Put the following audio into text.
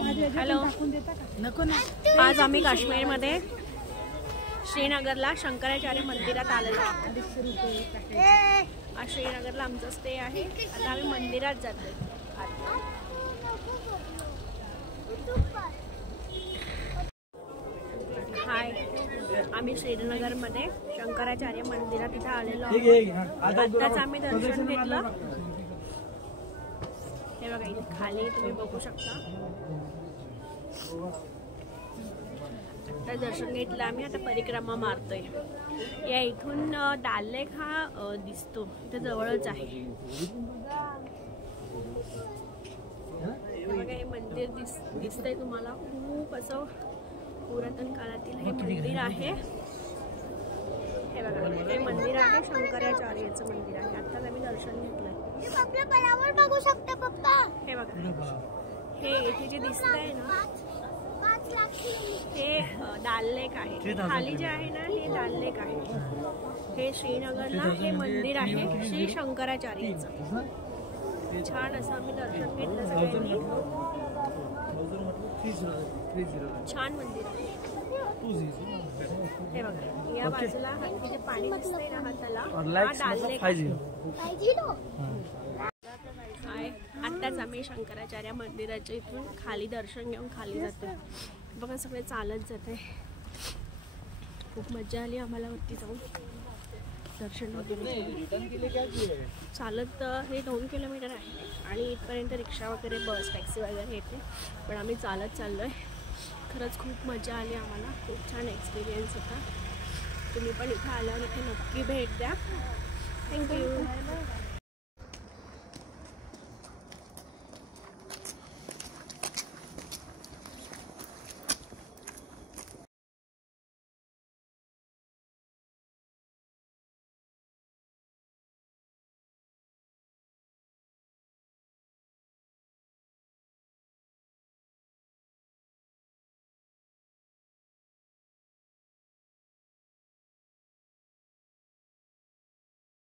Hello, आज आम्ही काश्मीरमध्ये श्रीनगरला शंकराचार्य मंदिरात आलेलो आहोत। आज श्रीनगरला आमचा स्टे आहे। आता आम्ही मंदिरात जातोय। हाय, आम्ही श्रीनगरमध्ये शंकराचार्य मंदिरात इथे आलेलो आहोत। आताच आम्ही दर्शन घेतलं। हे बघा, इथे खाली तुम्ही बघू शकता। आता दर्शन घेतलं आम्ही, आता परिक्रमा मारतोय। या इथून दाल लेक हा दिसतो, इथे जवळच आहे। बघा, हे मंदिर दिसतंय तुम्हाला। खूप असं पुरातन काळातील हे मंदिर आहे। हे बघा, हे मंदिर आहे शंकराचार्याचं मंदिर आहे। आता आम्ही दर्शन घेतलंय। बघू शकता पप्पा। हे बघा, हे इथे जे दिसतंय ना, हे दाल लेक आहे। खाली जे आहे ना, हे दाल लेक आहे। हे श्रीनगरला हे मंदिर आहे श्री शंकराचार्याचं। छान असं आम्ही दर्शन घेतलं सगळ्यांनी। छान मंदिर आहे। हे बघा, या बाजूला जे पाणी दिसतंय ना हाताला, हा दाल लेक आहे। आत्ताच आम्ही शंकराचार्य मंदिराच्या इथून खाली दर्शन घेऊन खाली जातो। बघा, सगळे चालत जाते। खूप मजा आली आम्हाला वरती जाऊन दर्शन वगैरे। चालत हे 2 किलोमीटर आहे आणि इथपर्यंत रिक्षा वगैरे, बस, टॅक्सी वगैरे येते, पण आम्ही चालत चाललोय। खरंच खूप मजा आली आम्हाला। खूप छान एक्सपिरियन्स होता। तुम्ही पण इथे आल्यावर इथे नक्की भेट द्या। थँक्यू।